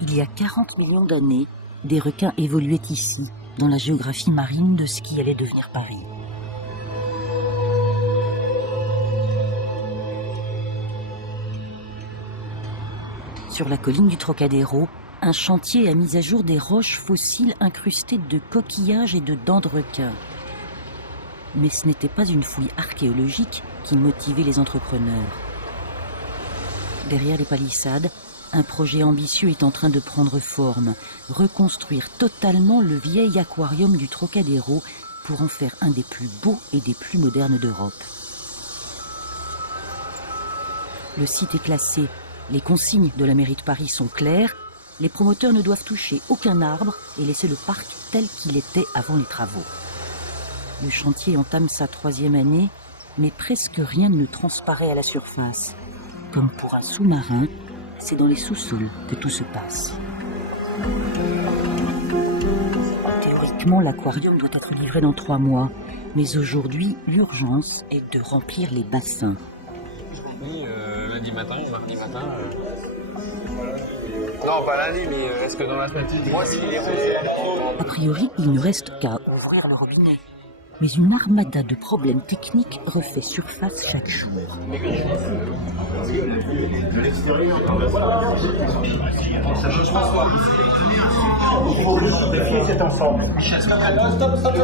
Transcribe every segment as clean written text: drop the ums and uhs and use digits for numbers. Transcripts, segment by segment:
Il y a 40 millions d'années, des requins évoluaient ici, dans la géographie marine de ce qui allait devenir Paris. Sur la colline du Trocadéro, un chantier a mis à jour des roches fossiles incrustées de coquillages et de dents de requin. Mais ce n'était pas une fouille archéologique qui motivait les entrepreneurs. Derrière les palissades, un projet ambitieux est en train de prendre forme, reconstruire totalement le vieil aquarium du Trocadéro pour en faire un des plus beaux et des plus modernes d'Europe. Le site est classé, les consignes de la mairie de Paris sont claires, les promoteurs ne doivent toucher aucun arbre et laisser le parc tel qu'il était avant les travaux. Le chantier entame sa 3e année, mais presque rien ne transparaît à la surface. Comme pour un sous-marin, c'est dans les sous-sols que tout se passe. Théoriquement, l'aquarium doit être livré dans 3 mois, mais aujourd'hui, l'urgence est de remplir les bassins. Oui, lundi matin, mardi matin. Non, pas lundi, mais est-ce que dans la semaine, moi, s'il est rangé. A priori, il ne reste qu'à ouvrir le robinet. Mais une armada de problèmes techniques refait surface chaque jour. De l'extérieur, ça change pas. C'est ensemble. Stop.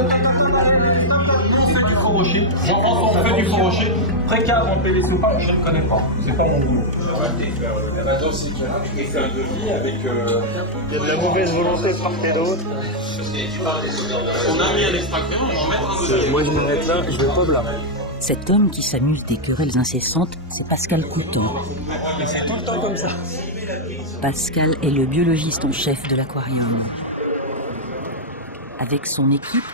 On fait du faux rocher. On fait du faux rocher. Précave en PVC ou pas, je ne connais pas. C'est pas mon boulot. Maintenant, si tu fais un devis avec. Il y a de la mauvaise volonté de part et d'autre. On a mis un extracteur, on va en mettre un. Moi, je m'arrête là, je vais pas blâmer. Cet homme qui s'amuse des querelles incessantes, c'est Pascal Coutan. Et c'est tout le temps comme ça. Pascal est le biologiste en chef de l'aquarium. Avec son équipe,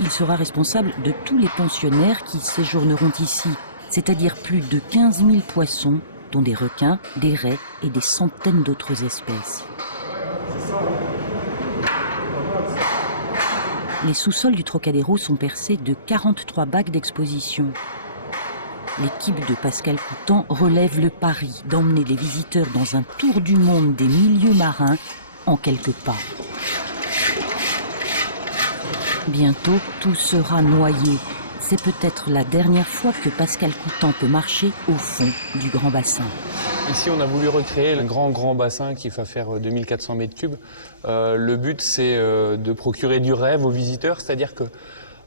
il sera responsable de tous les pensionnaires qui séjourneront ici, c'est-à-dire plus de 15 000 poissons, dont des requins, des raies et des centaines d'autres espèces. Les sous-sols du Trocadéro sont percés de 43 bacs d'exposition. L'équipe de Pascal Coutan relève le pari d'emmener les visiteurs dans un tour du monde des milieux marins en quelques pas. Bientôt, tout sera noyé. C'est peut-être la dernière fois que Pascal Coutan peut marcher au fond du grand bassin. Ici, on a voulu recréer le grand bassin qui va faire 2400 mètres cubes. Le but, c'est de procurer du rêve aux visiteurs, c'est-à-dire que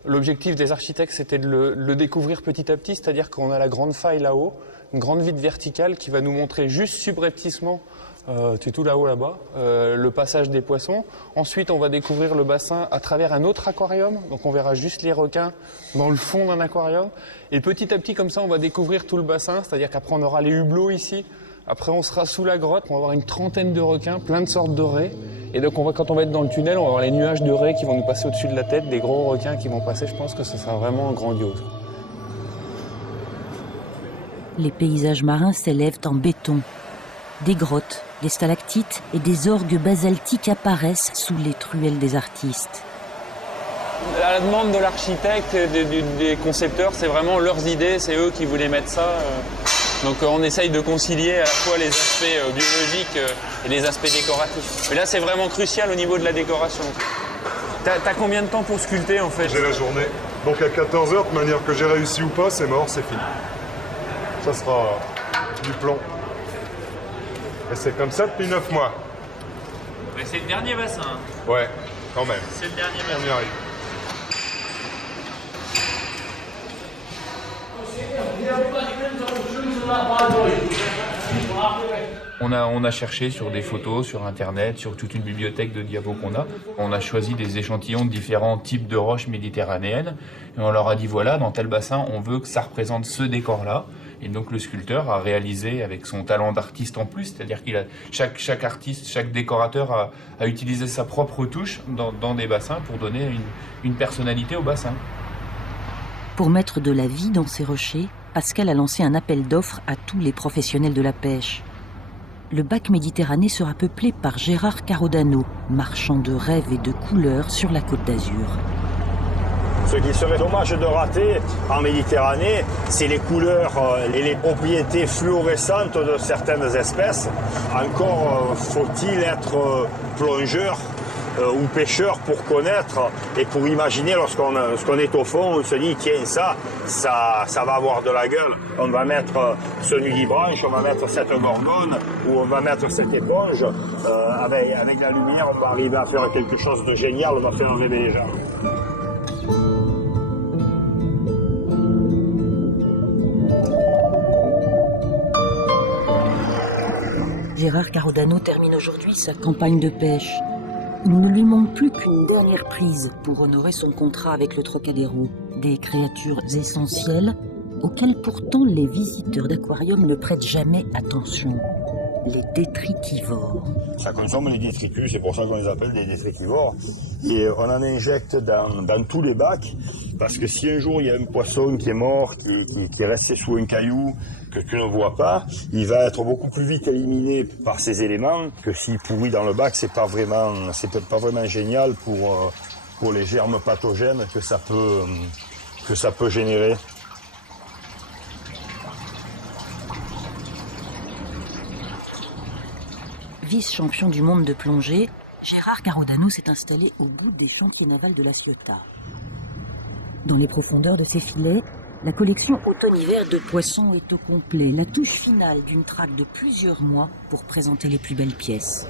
l'objectif des architectes, c'était de le découvrir petit à petit, c'est-à-dire qu'on a la grande faille là-haut, une grande vitre verticale qui va nous montrer juste subrepticement, c'est tout là-haut là-bas, le passage des poissons. Ensuite, on va découvrir le bassin à travers un autre aquarium, donc on verra juste les requins dans le fond d'un aquarium. Et petit à petit, comme ça, on va découvrir tout le bassin, c'est-à-dire qu'après, on aura les hublots ici. Après, on sera sous la grotte, on va avoir une trentaine de requins, plein de sortes de raies. Et donc, quand on va être dans le tunnel, on va avoir les nuages de raies qui vont nous passer au-dessus de la tête, des gros requins qui vont passer. Je pense que ce sera vraiment grandiose. Les paysages marins s'élèvent en béton. Des grottes, des stalactites et des orgues basaltiques apparaissent sous les truelles des artistes. À la demande de l'architecte et des concepteurs, c'est vraiment leurs idées, c'est eux qui voulaient mettre ça. Donc on essaye de concilier à la fois les aspects biologiques et les aspects décoratifs. Mais là, c'est vraiment crucial au niveau de la décoration. T'as combien de temps pour sculpter, en fait? J'ai la journée. Donc à 14h, de manière que j'ai réussi ou pas, c'est mort, c'est fini. Ça sera du plomb. Et c'est comme ça depuis 9 mois. Mais c'est le dernier bassin. Ouais, quand même. C'est le dernier bassin. On y arrive. On a cherché sur des photos, sur Internet, sur toute une bibliothèque de diapos qu'on a. On a choisi des échantillons de différents types de roches méditerranéennes. Et on leur a dit, voilà, dans tel bassin, on veut que ça représente ce décor-là. Et donc le sculpteur a réalisé avec son talent d'artiste en plus, c'est-à-dire qu'il a chaque artiste, chaque décorateur a utilisé sa propre touche dans des bassins pour donner une personnalité au bassin. Pour mettre de la vie dans ces rochers, Pascal a lancé un appel d'offres à tous les professionnels de la pêche. Le bac Méditerranée sera peuplé par Gérard Carodano, marchand de rêves et de couleurs sur la Côte d'Azur. Ce qui serait dommage de rater en Méditerranée, c'est les couleurs et les propriétés fluorescentes de certaines espèces. Encore faut-il être plongeur ou pêcheur pour connaître et pour imaginer lorsqu'on est au fond, on se dit tiens ça va avoir de la gueule. On va mettre ce nudibranche, on va mettre cette gorgone ou on va mettre cette éponge. Avec la lumière, on va arriver à faire quelque chose de génial, on va faire rêver les gens. Gérard Carodano termine aujourd'hui sa campagne de pêche. Il ne lui manque plus qu'une dernière prise pour honorer son contrat avec le Trocadéro. Des créatures essentielles auxquelles pourtant les visiteurs d'aquarium ne prêtent jamais attention. Les détritivores. Ça consomme les détritus, c'est pour ça qu'on les appelle des détritivores. Et on en injecte dans tous les bacs, parce que si un jour il y a un poisson qui est mort, qui est resté sous un caillou, que tu ne vois pas, il va être beaucoup plus vite éliminé par ces éléments que s'il pourrit dans le bac. C'est pas vraiment génial pour les germes pathogènes que ça peut générer. Vice-champion du monde de plongée, Gérard Carodano s'est installé au bout des chantiers navals de La Ciotat. Dans les profondeurs de ses filets, la collection automne-hiver de poissons est au complet, la touche finale d'une traque de plusieurs mois pour présenter les plus belles pièces.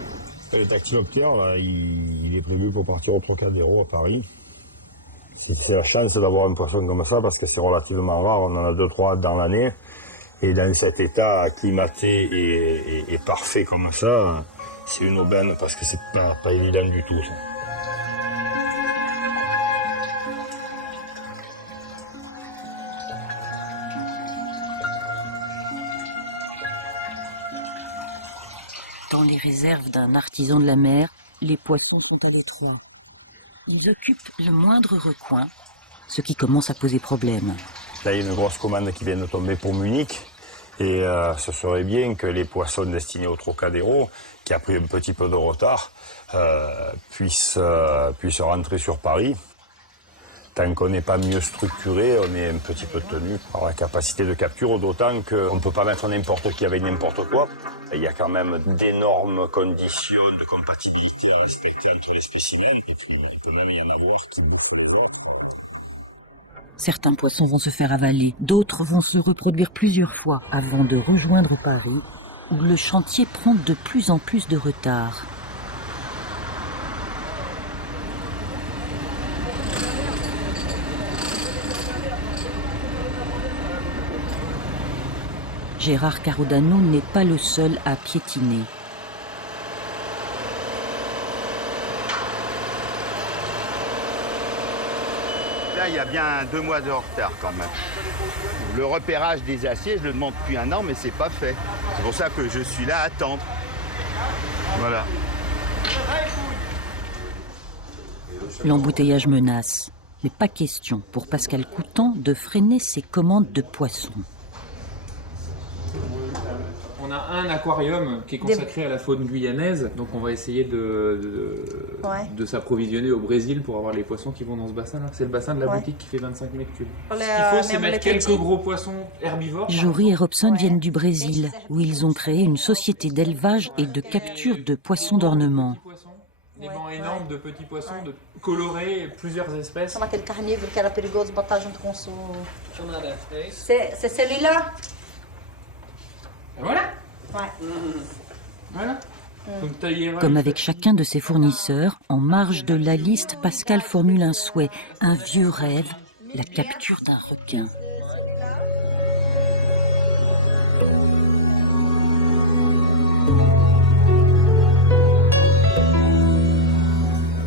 Le dactyloptère, là, il est prévu pour partir au Trocadéro à Paris. C'est la chance d'avoir un poisson comme ça parce que c'est relativement rare, on en a 2-3 dans l'année. Et dans cet état acclimaté et parfait comme ça, c'est une aubaine parce que c'est pas évident du tout. Ça. Dans les réserves d'un artisan de la mer, les poissons sont à l'étroit. Ils occupent le moindre recoin, ce qui commence à poser problème. Là, il y a une grosse commande qui vient de tomber pour Munich. Et ce serait bien que les poissons destinés au Trocadéro, qui a pris un petit peu de retard, puissent rentrer sur Paris. Tant qu'on n'est pas mieux structuré, on est un petit peu tenu par la capacité de capture, d'autant qu'on ne peut pas mettre n'importe qui avec n'importe quoi. Il y a quand même d'énormes conditions de compatibilité à respecter entre les spécimens, et puis il peut même y en avoir qui bouffent les autres. Certains poissons vont se faire avaler, d'autres vont se reproduire plusieurs fois avant de rejoindre Paris, où le chantier prend de plus en plus de retard. Gérard Carodano n'est pas le seul à piétiner. Là, il y a bien 2 mois de retard quand même. Le repérage des aciers, je le demande depuis 1 an, mais c'est pas fait. C'est pour ça que je suis là à attendre. Voilà. L'embouteillage menace. Mais pas question pour Pascal Coutan de freiner ses commandes de poissons. On a un aquarium qui est consacré à la faune guyanaise, donc on va essayer de s'approvisionner au Brésil pour avoir les poissons qui vont dans ce bassin-là. C'est le bassin de la boutique qui fait 25 mètres cubes. Ce qu'il faut, c'est mettre quelques gros poissons herbivores. Jory et Robson viennent du Brésil, où ils ont créé une société d'élevage et de capture de poissons d'ornement. Des bancs énormes de petits poissons, de colorés, plusieurs espèces. C'est celui-là. Et voilà. Voilà. Comme avec chacun de ses fournisseurs, en marge de la liste, Pascal formule un souhait, un vieux rêve, la capture d'un requin.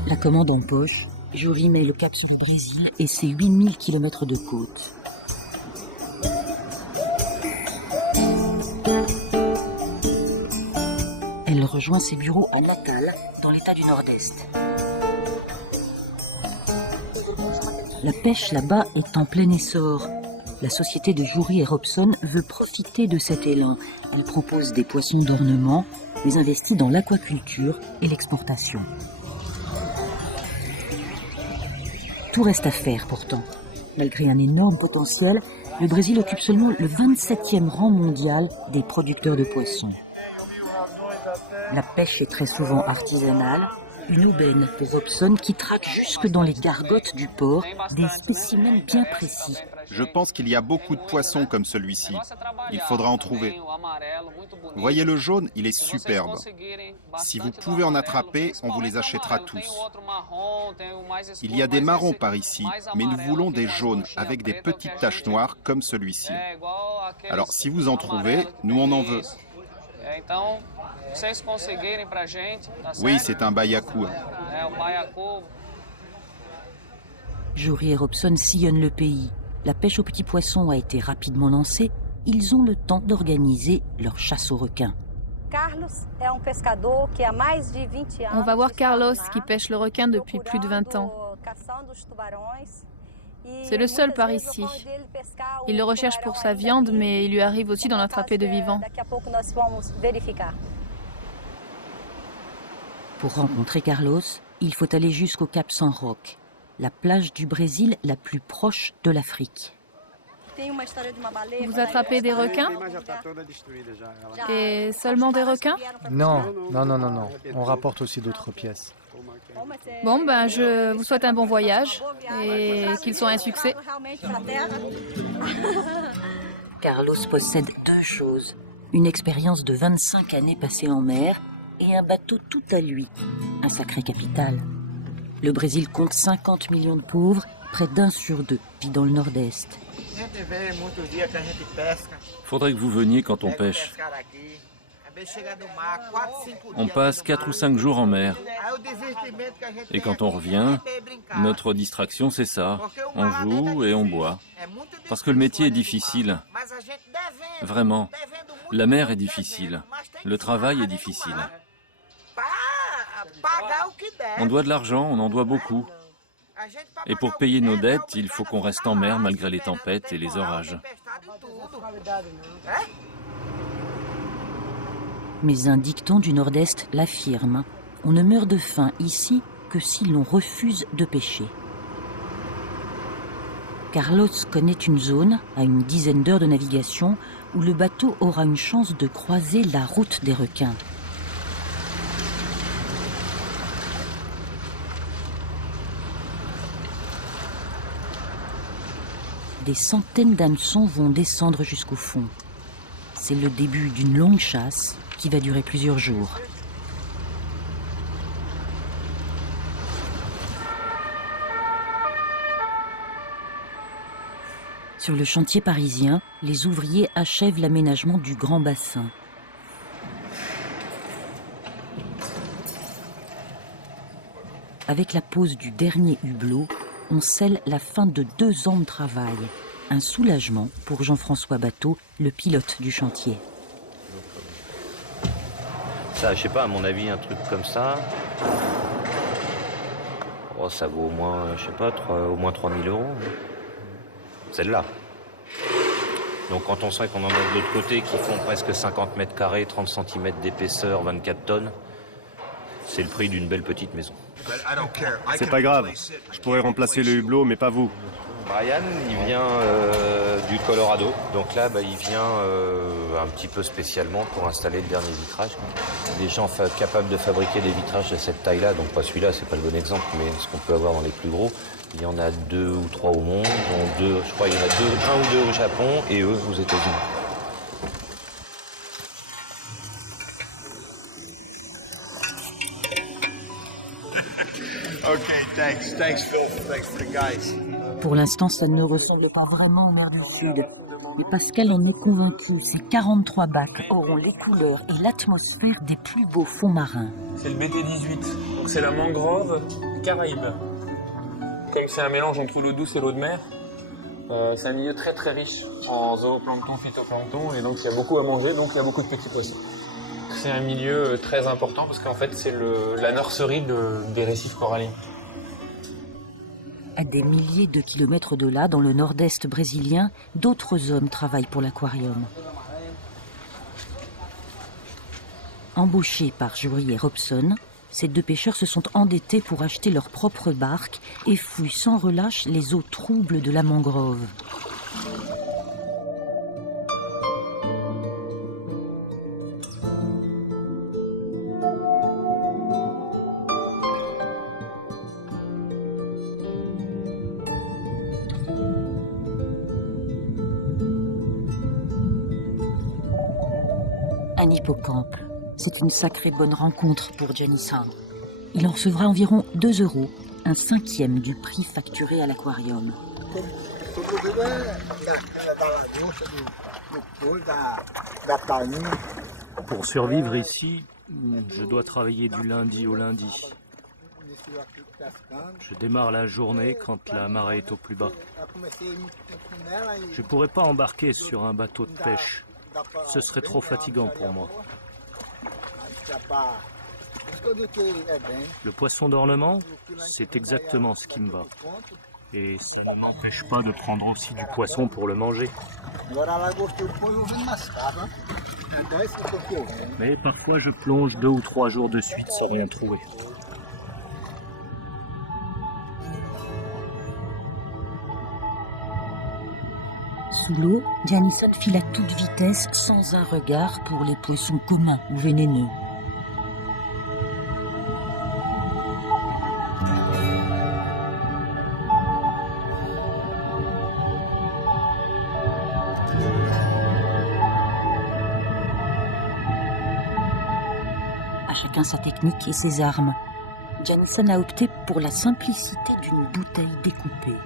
La commande en poche, Jory met le cap sur le Brésil et ses 8000 km de côte. Elle rejoint ses bureaux à Natal, dans l'état du Nord-Est. La pêche là-bas est en plein essor. La société de Jory et Robson veut profiter de cet élan. Elle propose des poissons d'ornement, mais investit dans l'aquaculture et l'exportation. Tout reste à faire pourtant. Malgré un énorme potentiel, le Brésil occupe seulement le 27e rang mondial des producteurs de poissons. La pêche est très souvent artisanale. Une aubaine pour Robson qui traque jusque dans les gargotes du port des spécimens bien précis. Je pense qu'il y a beaucoup de poissons comme celui-ci. Il faudra en trouver. Voyez le jaune, il est superbe. Si vous pouvez en attraper, on vous les achètera tous. Il y a des marrons par ici, mais nous voulons des jaunes avec des petites taches noires comme celui-ci. Alors si vous en trouvez, nous on en veut. Oui, c'est un baiacu. Jory et Robson sillonnent le pays. La pêche aux petits poissons a été rapidement lancée. Ils ont le temps d'organiser leur chasse aux requins. On va voir Carlos qui pêche le requin depuis plus de 20 ans. C'est le seul par ici. Il le recherche pour sa viande, mais il lui arrive aussi d'en attraper de vivants. Pour rencontrer Carlos, il faut aller jusqu'au Cap San Roque, la plage du Brésil la plus proche de l'Afrique. Vous attrapez des requins? Et seulement des requins? Non. On rapporte aussi d'autres pièces. Bon, ben, je vous souhaite un bon voyage et qu'il soit un succès. Carlos possède deux choses. Une expérience de 25 années passées en mer et un bateau tout à lui. Un sacré capital. Le Brésil compte 50 millions de pauvres, près d'1 sur 2 vit dans le nord-est. Faudrait que vous veniez quand on pêche. On passe 4 ou 5 jours en mer. Et quand on revient, notre distraction c'est ça. On joue et on boit. Parce que le métier est difficile. Vraiment. La mer est difficile. Le travail est difficile. On doit de l'argent, on en doit beaucoup. Et pour payer nos dettes, il faut qu'on reste en mer malgré les tempêtes et les orages. Mais un dicton du Nord-Est l'affirme. On ne meurt de faim ici que si l'on refuse de pêcher. Carlos connaît une zone, à une dizaine d'heures de navigation, où le bateau aura une chance de croiser la route des requins. Des centaines d'hameçons vont descendre jusqu'au fond. C'est le début d'une longue chasse qui va durer plusieurs jours. Sur le chantier parisien, les ouvriers achèvent l'aménagement du grand bassin. Avec la pose du dernier hublot, on scelle la fin de 2 ans de travail. Un soulagement pour Jean-François Bateau, le pilote du chantier. Ça, je sais pas, à mon avis, un truc comme ça, oh, ça vaut au moins, je sais pas, au moins 3 000 €. Celle-là. Donc quand on sait qu'on en a de l'autre côté qui font presque 50 mètres carrés, 30 cm d'épaisseur, 24 tonnes, c'est le prix d'une belle petite maison. C'est pas grave, je pourrais remplacer le hublot, mais pas vous. Brian, il vient du Colorado, donc là, il vient un petit peu spécialement pour installer le dernier vitrage. Des gens capables de fabriquer des vitrages de cette taille-là, donc pas celui-là, c'est pas le bon exemple, mais ce qu'on peut avoir dans les plus gros. Il y en a 2 ou 3 au monde, dont 2, je crois qu'il y en a 1 ou 2 au Japon et eux aux États-Unis. Pour l'instant, ça ne ressemble pas vraiment aux mers du Sud. Mais Pascal en est convaincu. Ces 43 bacs auront les couleurs et l'atmosphère des plus beaux fonds marins. C'est le BT18, donc c'est la mangrove Caraïbe. Comme c'est un mélange entre l'eau douce et l'eau de mer, c'est un milieu très très riche en zooplancton, phytoplancton, et donc il y a beaucoup à manger, donc il y a beaucoup de petits poissons. C'est un milieu très important parce qu'en fait c'est la nurserie des récifs coralliens. À des milliers de kilomètres de là, dans le nord-est brésilien, d'autres hommes travaillent pour l'aquarium. Embauchés par Jory et Robson, Ces deux pêcheurs se sont endettés pour acheter leur propre barque et fouillent sans relâche les eaux troubles de la mangrove. Un hippocampe. C'est une sacrée bonne rencontre pour Jennison. Il en recevra environ 2 €, un 5e du prix facturé à l'aquarium. Pour survivre ici, je dois travailler du lundi au lundi. Je démarre la journée quand la marée est au plus bas. Je ne pourrais pas embarquer sur un bateau de pêche. Ce serait trop fatigant pour moi. Le poisson d'ornement, c'est exactement ce qui me va. Et ça ne m'empêche pas de prendre aussi du poisson pour le manger. Mais parfois je plonge 2 ou 3 jours de suite sans rien trouver. Sous l'eau, Jennison file à toute vitesse sans un regard pour les poissons communs ou vénéneux. À chacun sa technique et ses armes. Jennison a opté pour la simplicité d'une bouteille découpée.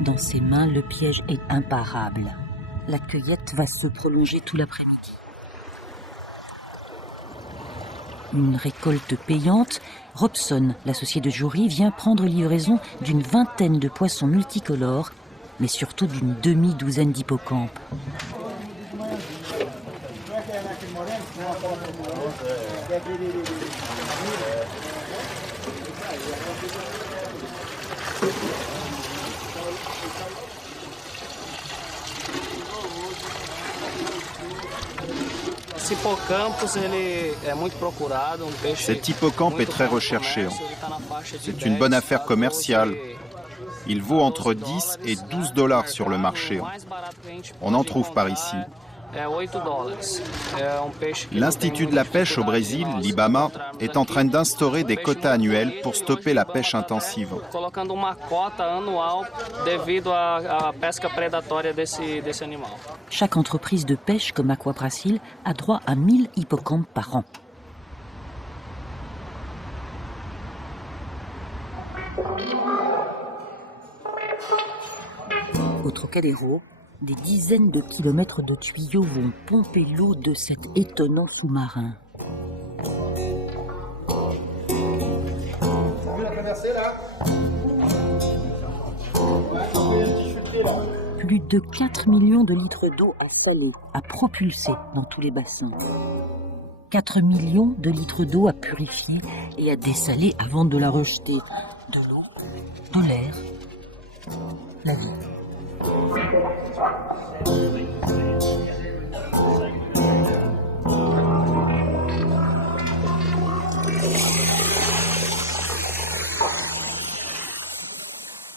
Dans ses mains, le piège est imparable. La cueillette va se prolonger tout l'après-midi. Une récolte payante, Robson, l'associé de Jory, vient prendre livraison d'une 20aine de poissons multicolores, mais surtout d'une demi-douzaine d'hippocampes. Cet hippocampe est très recherché. C'est une bonne affaire commerciale. Il vaut entre 10 et 12 $ sur le marché. On en trouve par ici. L'Institut de la pêche au Brésil, l'IBAMA, est en train d'instaurer des quotas annuels pour stopper la pêche intensive. Chaque entreprise de pêche comme Aquabrasil a droit à 1000 hippocampes par an. Au Trocadéro, des dizaines de kilomètres de tuyaux vont pomper l'eau de cet étonnant sous-marin. Plus de 4 millions de litres d'eau à saler, à propulser dans tous les bassins. 4 millions de litres d'eau à purifier et à dessaler avant de la rejeter. De l'eau, de l'air, la vie.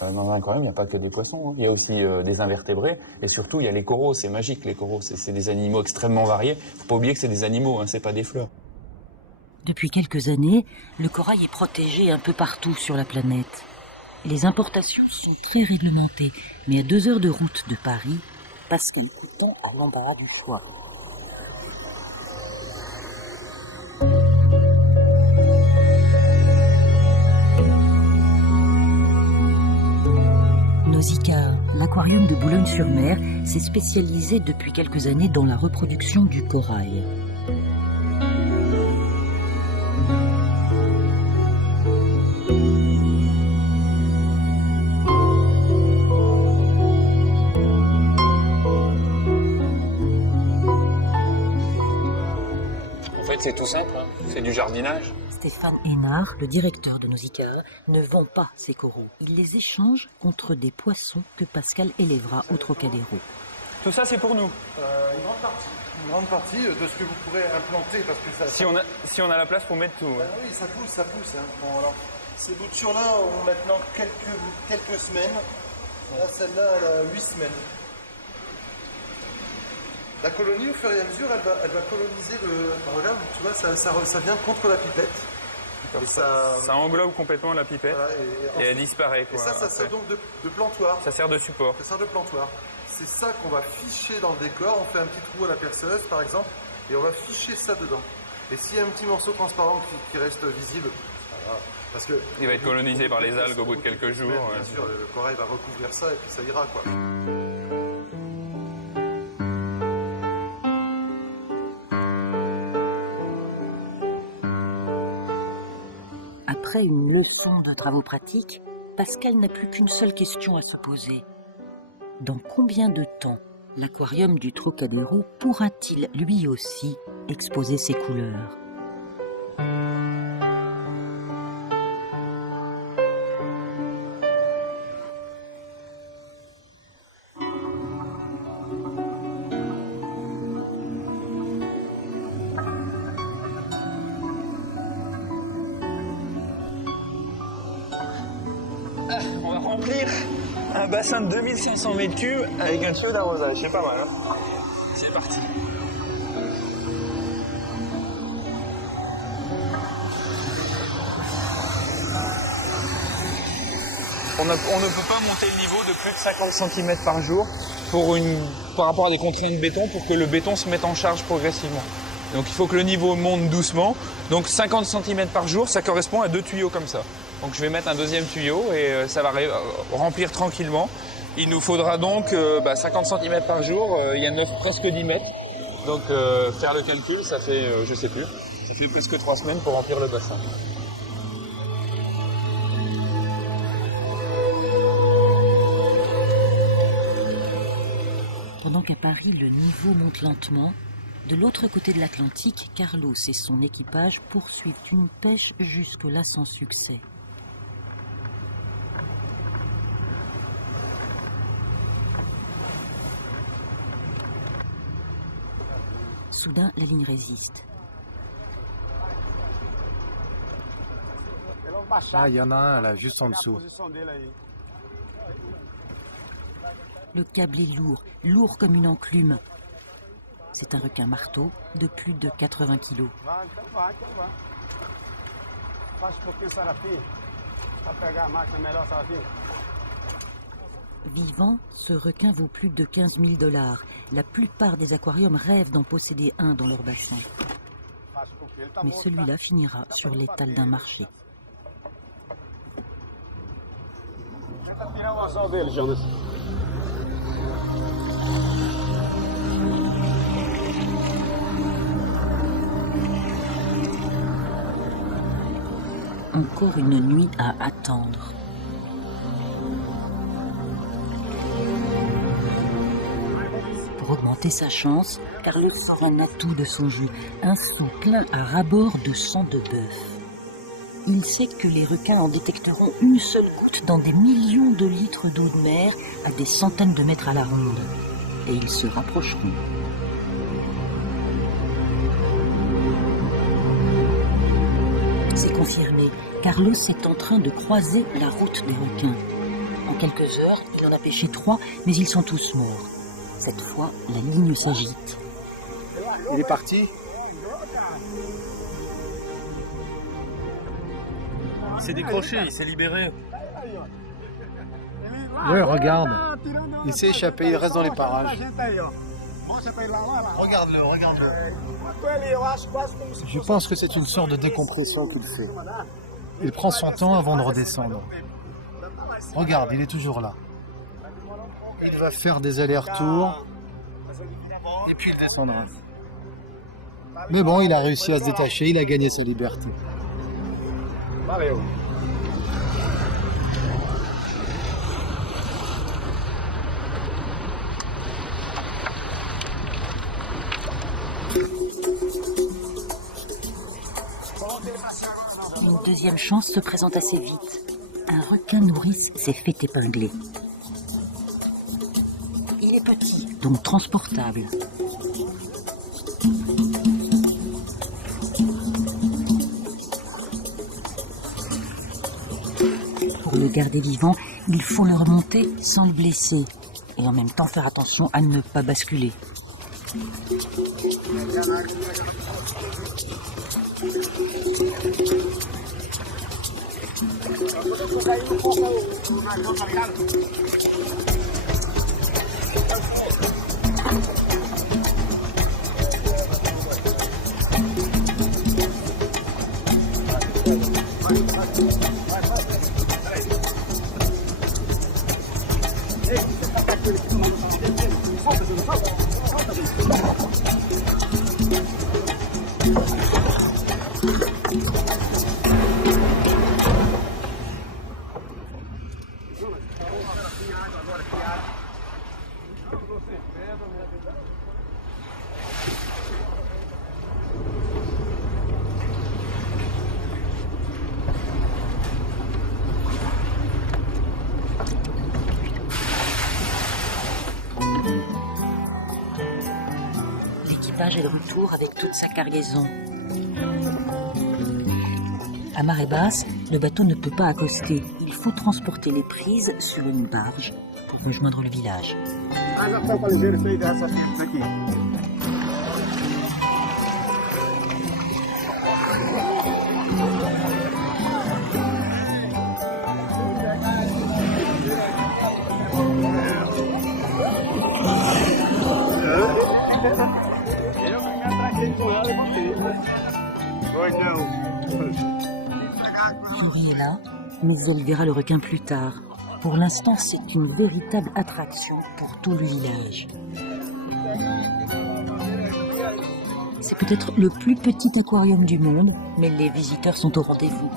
Dans un aquarium, il n'y a pas que des poissons, il y a aussi des invertébrés et surtout il y a les coraux, c'est magique les coraux, c'est des animaux extrêmement variés. Il ne faut pas oublier que c'est des animaux, c'est pas des fleurs. Depuis quelques années, le corail est protégé un peu partout sur la planète. Les importations sont très réglementées, mais à 2 heures de route de Paris, Pascal Coutan a l'embarras du choix. Nausicaa, l'aquarium de Boulogne-sur-Mer, s'est spécialisé depuis quelques années dans la reproduction du corail. En fait, c'est tout simple, hein. C'est du jardinage. Stéphane Hénard, le directeur de Nausicaa, ne vend pas ses coraux. Il les échange contre des poissons que Pascal élèvera au Trocadéro. Tout ça, c'est pour nous. Une grande partie de ce que vous pourrez implanter, parce que ça... Si on a la place pour mettre tout. Ouais. Oui, ça pousse. Hein. Bon, alors, ces boutures-là ont maintenant quelques semaines. Là, celle-là, elle a 8 semaines. La colonie, au fur et à mesure, elle va coloniser le... Regarde, tu vois, ça vient contre la pipette. Et ça englobe complètement la pipette, voilà, et elle disparaît. Quoi, et ça sert donc de plantoir. Ça sert de support. Ça sert de plantoir. C'est ça qu'on va ficher dans le décor. On fait un petit trou à la perceuse, par exemple, et on va ficher ça dedans. Et s'il y a un petit morceau transparent qui reste visible, parce que... Il va être colonisé par les algues au bout de quelques jours. Bien sûr, le corail va recouvrir ça et puis ça ira, quoi. Après une leçon de travaux pratiques, Pascal n'a plus qu'une seule question à se poser. Dans combien de temps l'aquarium du Trocadéro pourra-t-il lui aussi exposer ses couleurs ? On va remplir un bassin de 2500 mètres cubes avec un tuyau d'arrosage, c'est pas mal. Hein, c'est parti. On ne peut pas monter le niveau de plus de 50 cm par jour par rapport à des contraintes de béton pour que le béton se mette en charge progressivement. Donc il faut que le niveau monte doucement. Donc 50 cm par jour, ça correspond à 2 tuyaux comme ça. Donc je vais mettre un deuxième tuyau et ça va remplir tranquillement. Il nous faudra donc 50 cm par jour, il y a presque 10 mètres. Donc faire le calcul, ça fait, je sais plus, ça fait presque 3 semaines pour remplir le bassin. Pendant qu'à Paris, le niveau monte lentement, de l'autre côté de l'Atlantique, Carlos et son équipage poursuivent une pêche jusque-là sans succès. Soudain, la ligne résiste. Ah, il y en a un là, juste en dessous. Le câble est lourd comme une enclume. C'est un requin marteau de plus de 80 kilos. Vivant, ce requin vaut plus de 15 000 $. La plupart des aquariums rêvent d'en posséder un dans leur bassin. Mais celui-là finira sur l'étal d'un marché. Encore une nuit à attendre. Pour augmenter sa chance, Carlos sort un atout de son jus, un seau plein à ras-bord de sang de bœuf. Il sait que les requins en détecteront une seule goutte dans des millions de litres d'eau de mer à des centaines de mètres à la ronde. Et ils se rapprocheront. C'est confirmé. Carlos est en train de croiser la route des requins. En quelques heures, il en a pêché 3, mais ils sont tous morts. Cette fois, la ligne s'agite. Il est parti. Il s'est décroché, il s'est libéré. Ouais, regarde. Il s'est échappé, il reste dans les parages. Regarde-le, regarde-le. Je pense que c'est une sorte de décompression qu'il fait. Il prend son temps avant de redescendre. Regarde, il est toujours là. Il va faire des allers-retours et puis il descendra. Mais bon, il a réussi à se détacher, il a gagné sa liberté. deuxième chance se présente assez vite. Un requin nourrice s'est fait épingler. Il est petit, donc transportable. Pour le garder vivant, il faut le remonter sans le blesser. Et en même temps faire attention à ne pas basculer. L'équipage est de retour avec toute sa cargaison. À marée basse, le bateau ne peut pas accoster. Il faut transporter les prises sur une barge pour rejoindre le village. Fleury est là, mais elle verra le requin plus tard. Pour l'instant, c'est une véritable attraction pour tout le village. C'est peut-être le plus petit aquarium du monde, mais les visiteurs sont au rendez-vous.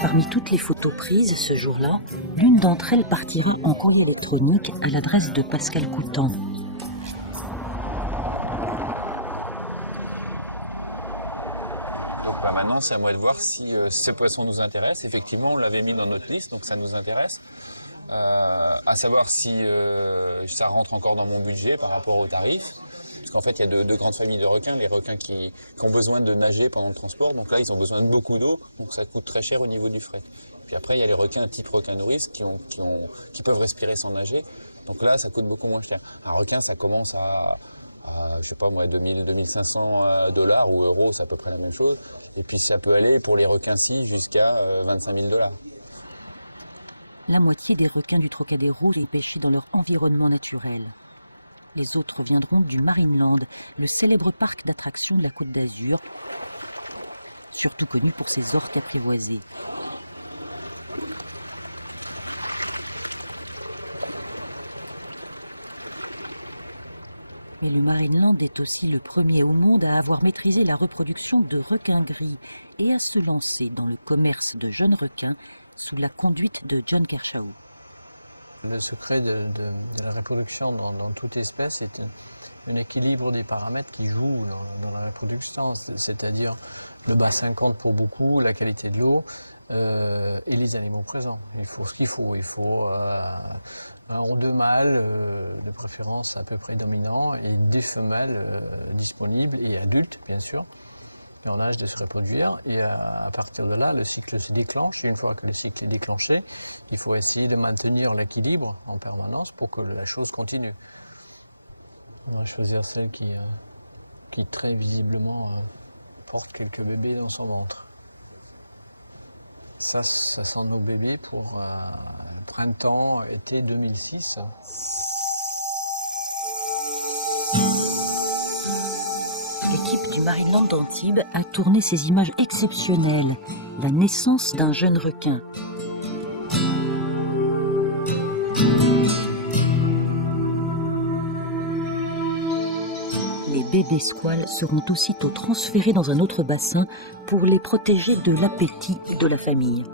Parmi toutes les photos prises ce jour-là, l'une d'entre elles partira en courrier électronique à l'adresse de Pascal Coutan. Maintenant, c'est à moi de voir si ce poisson nous intéresse. Effectivement, on l'avait mis dans notre liste, donc ça nous intéresse. À savoir si ça rentre encore dans mon budget par rapport aux tarifs. Parce qu'en fait, il y a deux grandes familles de requins. Les requins qui ont besoin de nager pendant le transport. Donc là, ils ont besoin de beaucoup d'eau. Donc ça coûte très cher au niveau du fret. Puis après, il y a les requins type requin nourrice qui peuvent respirer sans nager. Donc là, ça coûte beaucoup moins cher. Un requin, ça commence à je sais pas moi, 2500 $ ou euros, c'est à peu près la même chose. Et puis ça peut aller pour les requins-ci jusqu'à 25 000 $. La moitié des requins du Trocadéro est pêchée dans leur environnement naturel. Les autres viendront du Marineland, le célèbre parc d'attractions de la Côte d'Azur, surtout connu pour ses orques apprivoisées. Mais le Marineland est aussi le premier au monde à avoir maîtrisé la reproduction de requins gris et à se lancer dans le commerce de jeunes requins sous la conduite de John Kershaw. Le secret de la reproduction dans toute espèce est un équilibre des paramètres qui jouent dans la reproduction, c'est-à-dire le bassin compte pour beaucoup, la qualité de l'eau et les animaux présents. Il faut ce qu'il faut. Il faut un ou deux mâles, de préférence à peu près dominants, et des femelles disponibles et adultes, bien sûr, et en âge de se reproduire. Et à partir de là, le cycle se déclenche. Et une fois que le cycle est déclenché, il faut essayer de maintenir l'équilibre en permanence pour que la chose continue. On va choisir celle qui très visiblement porte quelques bébés dans son ventre. Ça sent nos bébés pour printemps-été 2006. L'équipe du Marineland d'Antibes a tourné ces images exceptionnelles, la naissance d'un jeune requin. Les bébés squales seront aussitôt transférés dans un autre bassin pour les protéger de l'appétit de la famille.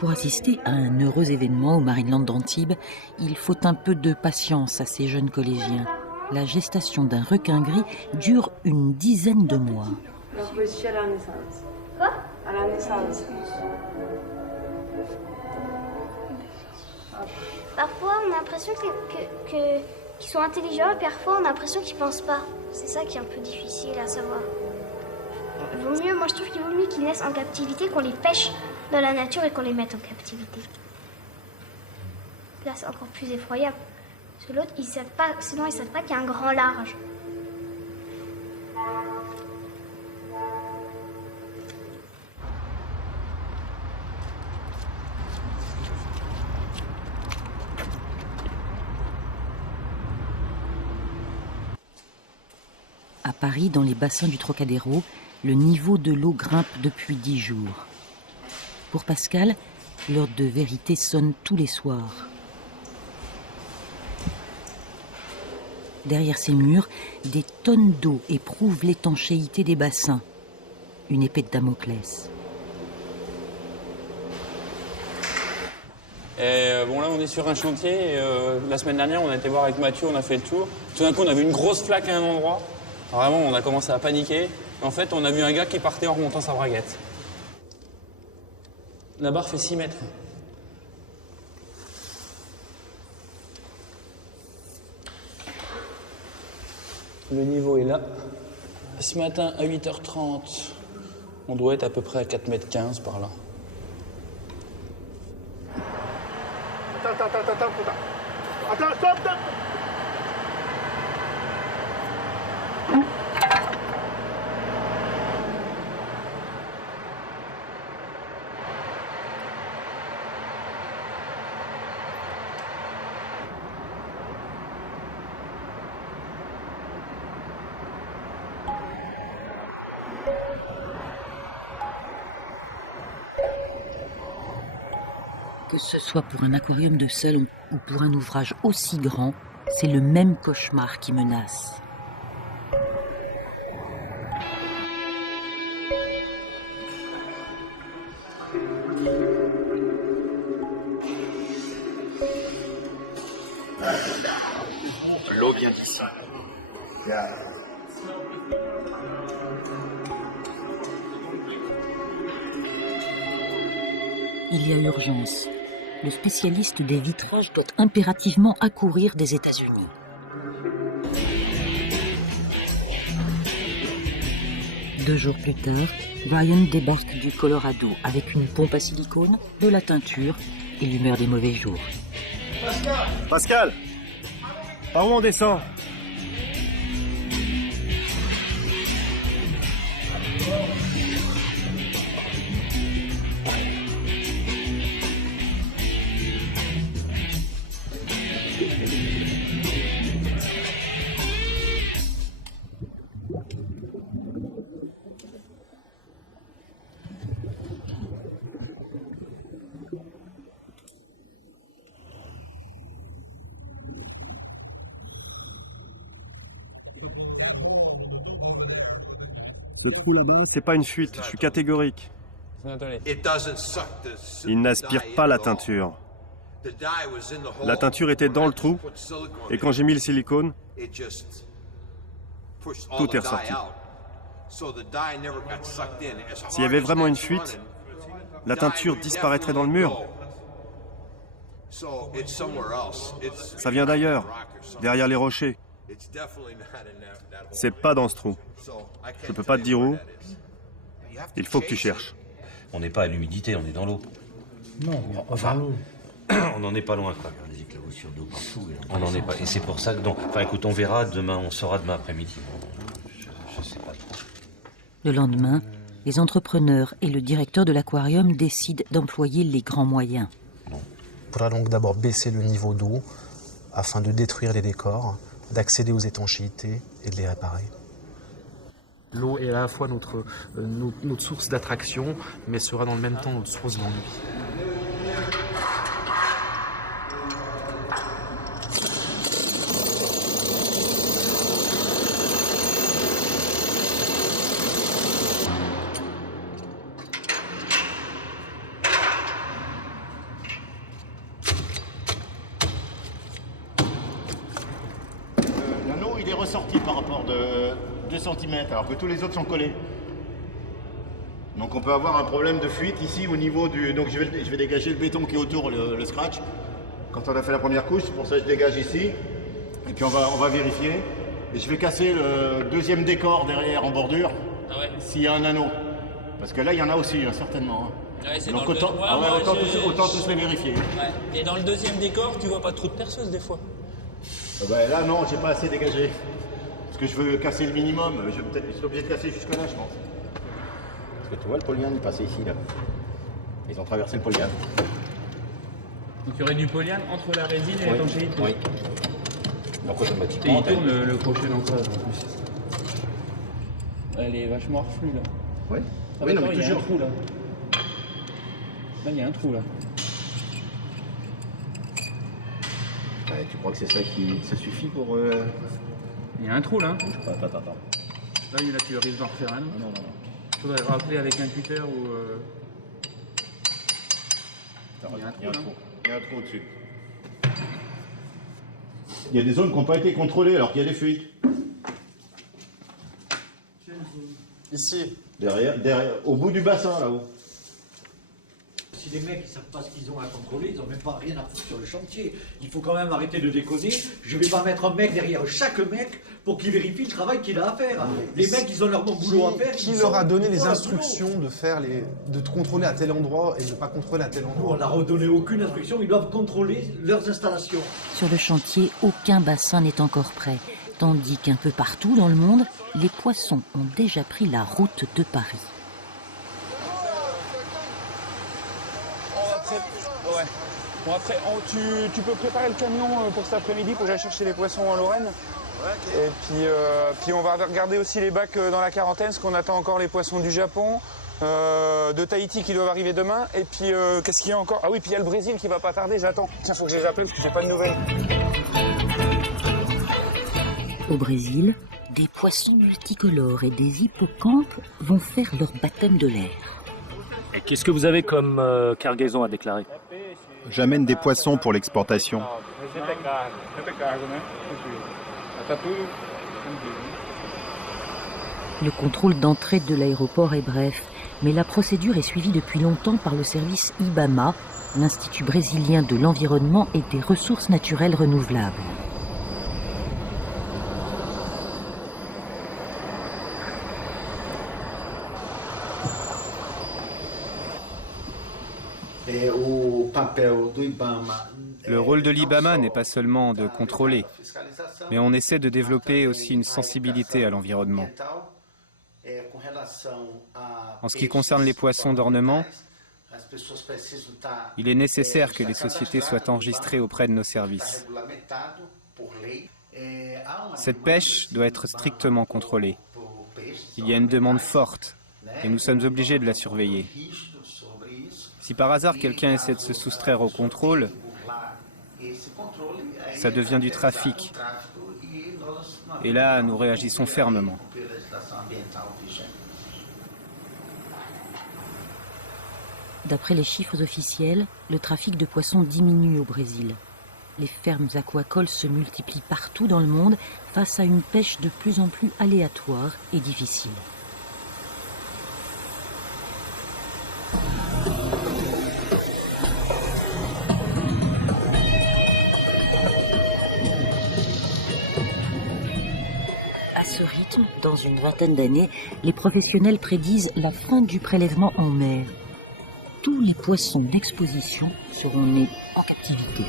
Pour assister à un heureux événement au Marineland d'Antibes, il faut un peu de patience à ces jeunes collégiens. La gestation d'un requin gris dure une dizaine de mois. Quoi? À la naissance. Parfois, on a l'impression qu'ils sont intelligents, et parfois, on a l'impression qu'ils pensent pas. C'est ça qui est un peu difficile à savoir. Moi, je trouve qu'il vaut mieux qu'ils naissent en captivité, qu'on les pêche dans la nature et qu'on les mette en captivité. Là, c'est encore plus effroyable. Parce que l'autre, sinon, ils savent pas qu'il y a un grand large. À Paris, dans les bassins du Trocadéro, le niveau de l'eau grimpe depuis 10 jours. Pour Pascal, l'heure de vérité sonne tous les soirs. Derrière ces murs, des tonnes d'eau éprouvent l'étanchéité des bassins. Une épée de Damoclès. Et bon, là, on est sur un chantier. Et, la semaine dernière, on a été voir avec Mathieu, on a fait le tour. Tout d'un coup, on a vu une grosse flaque à un endroit. Vraiment, on a commencé à paniquer. En fait, on a vu un gars qui partait en remontant sa braguette. La barre fait 6 mètres. Le niveau est là. Ce matin, à 8h30, on doit être à peu près à 4,15 m par là. Attends, stop. Que ce soit pour un aquarium de salon ou pour un ouvrage aussi grand, c'est le même cauchemar qui menace. L'eau vient d'ici. Il y a urgence. Le spécialiste des vitrages doit impérativement accourir des États-Unis. Deux jours plus tard, Brian débarque du Colorado avec une pompe à silicone, de la teinture et l'humeur des mauvais jours. Pascal, par où on descend? C'est pas une fuite, je suis catégorique. Il n'aspire pas la teinture. La teinture était dans le trou, et quand j'ai mis le silicone, tout est ressorti. S'il y avait vraiment une fuite, la teinture disparaîtrait dans le mur. Ça vient d'ailleurs, derrière les rochers. C'est pas dans ce trou. Je peux pas te dire où. Il faut que tu cherches. On n'est pas à l'humidité, on est dans l'eau. Non, enfin, on n'en est pas loin, quoi. Les éclaboussures d'eau partout. On n'en est pas. Et c'est pour ça que... Enfin, écoute, on verra demain, on saura demain après-midi. Je sais pas trop. Le lendemain, les entrepreneurs et le directeur de l'aquarium décident d'employer les grands moyens. Il faudra donc d'abord baisser le niveau d'eau afin de détruire les décors, d'accéder aux étanchéités et de les réparer. L'eau est à la fois notre source d'attraction, mais sera dans le même temps notre source d'ennui. de 2 cm, alors que tous les autres sont collés. Donc on peut avoir un problème de fuite ici au niveau du... Donc je vais dégager le béton qui est autour, le scratch. Quand on a fait la première couche, c'est pour ça que je dégage ici. Et puis on va vérifier. Et je vais casser le deuxième décor derrière en bordure, s'il y a un anneau. Parce que là, il y en a aussi, certainement. Ouais, donc autant, autant tous les vérifier. Ouais. Et dans le deuxième décor, tu vois pas de trou de perceuse des fois? Là, non, j'ai pas assez dégagé. Parce que je veux casser le minimum. Je suis obligé de casser jusque là, je pense. Parce que tu vois, le polyane, il passait ici, là. Ils ont traversé le polyane. Donc il y aurait du polyane entre la résine et l'étanchéité. Oui. Donc automatiquement. Et il tourne le crochet d'ancrage en plus. Elle est vachement reflue là. Oui. Ah, oui, non, mais il y a toujours. un trou là. Là, il y a un trou là. Ouais, tu crois que c'est ça ça suffit pour. Il y a un trou là. Attends. Là, tu risques d'en refaire un. Non. Il faudrait rappeler avec un cutter ou. Il y a un trou. Il y a un trou au-dessus. Il y a des zones qui n'ont pas été contrôlées alors qu'il y a des fuites. Ici. Derrière, au bout du bassin là-haut. Si les mecs ne savent pas ce qu'ils ont à contrôler, ils n'ont même pas rien à foutre sur le chantier. Il faut quand même arrêter de déconner. Je ne vais pas mettre un mec derrière chaque mec pour qu'il vérifie le travail qu'il a à faire. Les mecs, ils ont leur bon boulot à faire. Qui leur a donné les instructions de contrôler à tel endroit et de ne pas contrôler à tel endroit? On leur a donné aucune instruction. Ils doivent contrôler leurs installations. Sur le chantier, aucun bassin n'est encore prêt, tandis qu'un peu partout dans le monde, les poissons ont déjà pris la route de Paris. Bon après, tu peux préparer le camion pour cet après-midi pour que j'aille chercher les poissons en Lorraine. Ouais, okay. Et puis on va regarder aussi les bacs dans la quarantaine, parce qu'on attend encore les poissons du Japon, de Tahiti qui doivent arriver demain. Et puis qu'est-ce qu'il y a encore? Ah oui, puis il y a le Brésil qui va pas tarder, j'attends. Tiens, faut que je les appelle parce que j'ai pas de nouvelles. Au Brésil, des poissons multicolores et des hippocampes vont faire leur baptême de l'air. Et qu'est-ce que vous avez comme cargaison à déclarer? J'amène des poissons pour l'exportation. Le contrôle d'entrée de l'aéroport est bref, mais la procédure est suivie depuis longtemps par le service IBAMA, l'Institut brésilien de l'environnement et des ressources naturelles renouvelables. Le rôle de l'IBAMA n'est pas seulement de contrôler, mais on essaie de développer aussi une sensibilité à l'environnement. En ce qui concerne les poissons d'ornement, il est nécessaire que les sociétés soient enregistrées auprès de nos services. Cette pêche doit être strictement contrôlée. Il y a une demande forte et nous sommes obligés de la surveiller. Si par hasard quelqu'un essaie de se soustraire au contrôle, ça devient du trafic. Et là, nous réagissons fermement. D'après les chiffres officiels, le trafic de poissons diminue au Brésil. Les fermes aquacoles se multiplient partout dans le monde face à une pêche de plus en plus aléatoire et difficile. À ce rythme, dans une vingtaine d'années, les professionnels prédisent la fin du prélèvement en mer. Tous les poissons d'exposition seront nés en captivité.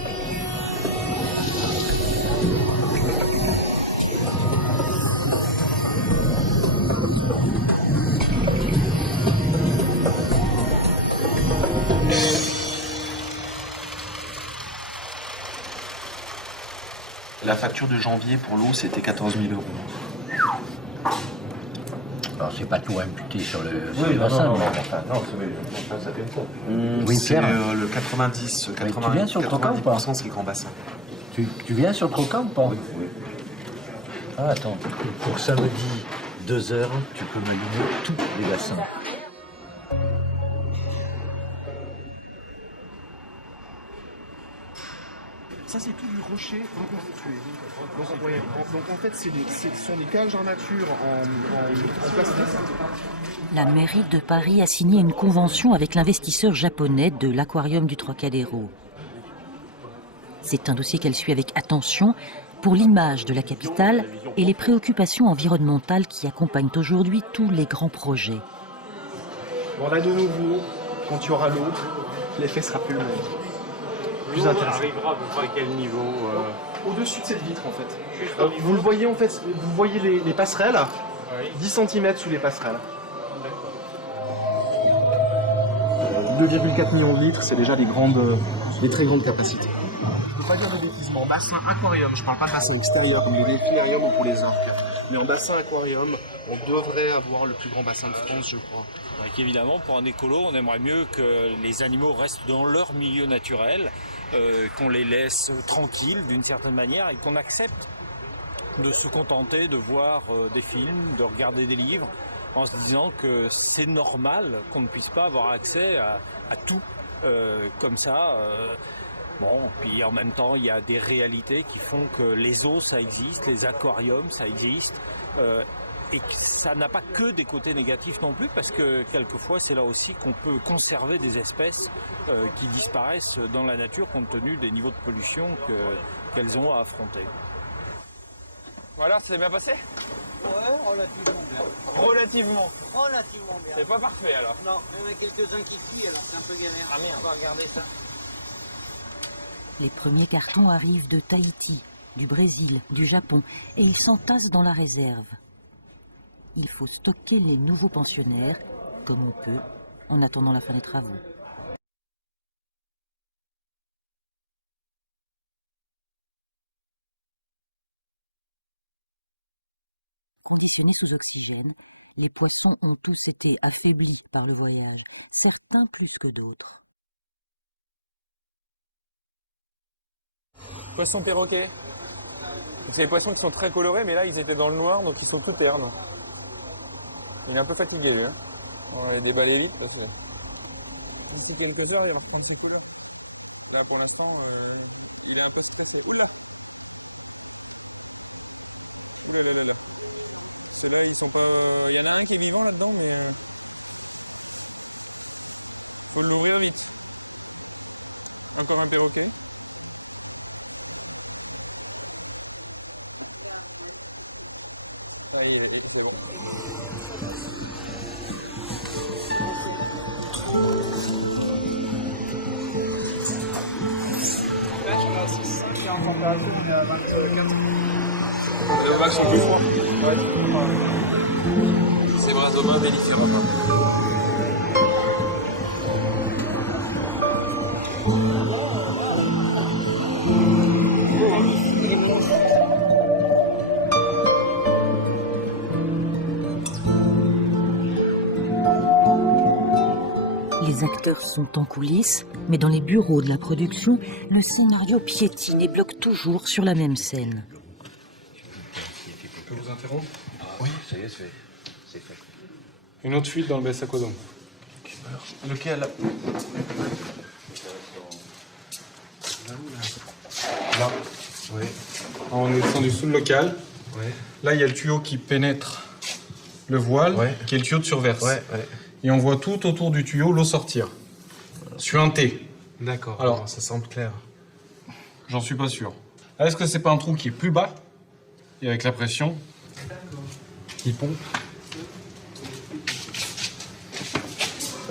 La facture de janvier pour l'eau, c'était 14 000 €. Alors, c'est pas tout imputé sur le bassin. non, Ça fait quoi Oui, c'est Pierre. le 90, Tu viens sur le croquant ou pas? 90%, c'est le grand bassin. Tu viens sur le croquant ou pas? Oui. Ah, attends. Pour samedi, 2 heures, tu peux m'allumer tous les bassins. Ça, c'est tout du rocher reconstitué. Donc en fait, ce sont des cages en nature, en plastique. La mairie de Paris a signé une convention avec l'investisseur japonais de l'aquarium du Trocadéro. C'est un dossier qu'elle suit avec attention pour l'image de la capitale et les préoccupations environnementales qui accompagnent aujourd'hui tous les grands projets. Bon, là, de nouveau, quand il y aura l'eau, l'effet sera plus le même. Plus intéressant. Arrivera à peu près à quel niveau Au-dessus de cette vitre, en fait. Vous le voyez, en fait, vous voyez les passerelles, 10 cm sous les passerelles. 2,4 millions de litres, c'est déjà des très grandes capacités. Je ne peux pas dire de bêtises, mais en bassin aquarium, je ne parle pas de bassin extérieur comme les aquariums ou pour les orques, mais en bassin aquarium, on devrait avoir le plus grand bassin de France, je crois. Donc évidemment, pour un écolo, on aimerait mieux que les animaux restent dans leur milieu naturel, qu'on les laisse tranquilles d'une certaine manière et qu'on accepte de se contenter de voir des films, de regarder des livres, en se disant que c'est normal qu'on ne puisse pas avoir accès à tout comme ça. Bon, puis en même temps, il y a des réalités qui font que les eaux, ça existe, les aquariums, ça existe, et que ça n'a pas que des côtés négatifs non plus, parce que quelquefois, c'est là aussi qu'on peut conserver des espèces qui disparaissent dans la nature compte tenu des niveaux de pollution qu'elles ont à affronter. Voilà, ça s'est bien passé? Ouais, relativement bien. Relativement? Relativement bien. C'est pas parfait alors? Non, il y en a quelques-uns qui fuient, alors c'est un peu galère. Ah merde. On va regarder ça. Les premiers cartons arrivent de Tahiti, du Brésil, du Japon, et ils s'entassent dans la réserve. Il faut stocker les nouveaux pensionnaires, comme on peut, en attendant la fin des travaux. Chaînés sous oxygène, les poissons ont tous été affaiblis par le voyage, certains plus que d'autres. Poisson perroquet. C'est les poissons qui sont très colorés, mais là ils étaient dans le noir, donc ils sont tout ternes. Il est un peu fatigué lui. Hein. On va les déballer vite parce que d'ici quelques heures il va reprendre ses couleurs. Là pour l'instant il est un peu stressé. Oula. Oula là là. Là ils sont pas. Il y en a un qui est vivant là-dedans, mais faut l'ouvrir vite. Encore un perroquet. Ah, c'est bon. Là, je suis à 6, il est en température, on est à 24. Les vagues sont plus froides. Ouais. C'est Brasoma mellifera. Les acteurs sont en coulisses, mais dans les bureaux de la production, le scénario piétine et bloque toujours sur la même scène. Je peux vous interrompre? Oui, ça y est, c'est fait. Une autre fuite dans le Bessacoudon. Lequel? Là. Oui. On est descendu sous le local. Ouais. Là, il y a le tuyau qui pénètre le voile, qui est le tuyau de surverse. Et on voit tout autour du tuyau l'eau sortir. Sur un T. D'accord. Alors, ça semble clair. J'en suis pas sûr. Est-ce que c'est pas un trou qui est plus bas? Et avec la pression, il pompe.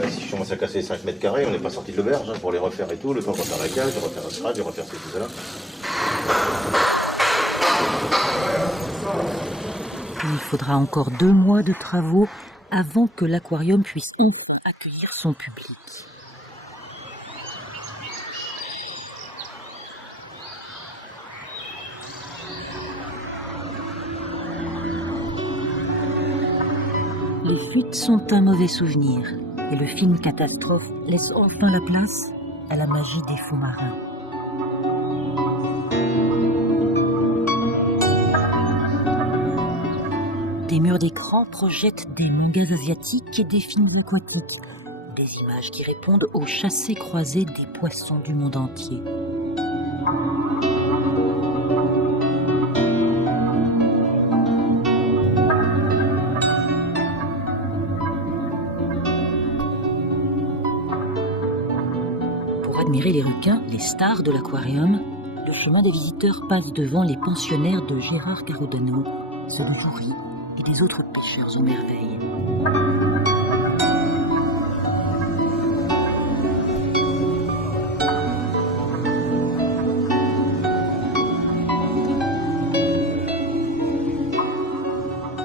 Si je commence à casser les 5 mètres carrés, on n'est pas sorti de l'auberge hein, pour les refaire et tout. Le temps qu'on faire la cage, de refaire un scratch, de refaire tout cela. Il faudra encore 2 mois de travaux avant que l'aquarium puisse accueillir son public. Les fuites sont un mauvais souvenir et le film catastrophe laisse enfin la place à la magie des fonds marins. Des murs d'écran projettent des mangas asiatiques et des films aquatiques. Des images qui répondent aux chassés croisés des poissons du monde entier. admirer les requins, les stars de l'aquarium, le chemin des visiteurs passe devant les pensionnaires de Gérard Carodano, ceux de Joury et des autres pêcheurs aux merveilles.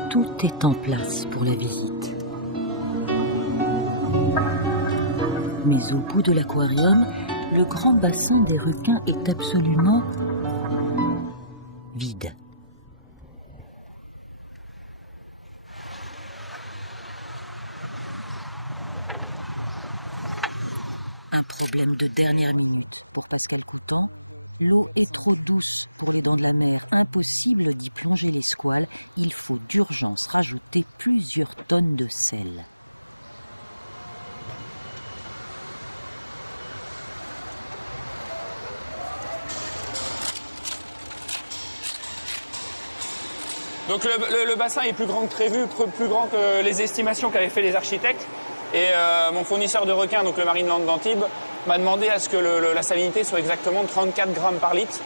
Tout est en place pour la visite. Mais au bout de l'aquarium, le grand bassin des requins est absolument vide. Un problème de dernière minute pour Pascal Coutan. L'eau est trop douce pour les dents de mer. Impossible d'y plonger l'étoile. Il faut d'urgence rajouter plusieurs tonnes de sel. Donc le bassin est plus grand que les autres, c'est plus grand que les estimations qu'avaient fait les architectes. Et mon commissaire de requin, qui est arrivé dans les ventouses, m'a demandé à ce que la salinité soit exactement 34 grammes par litre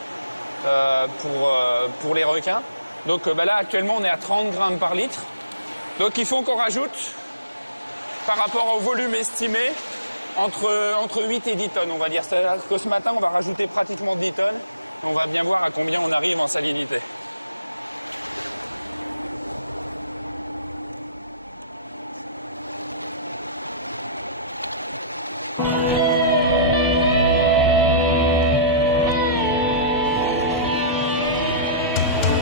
pour les requins. Donc là, actuellement, on est à 30 grammes par litre. Donc il faut qu'on rajoute, par rapport au volume estimé, entre 8 et 10 tonnes. C'est-à-dire que ce matin, on va rajouter pratiquement 10 tonnes. On va bien voir à combien on arrive en fait de vitesse.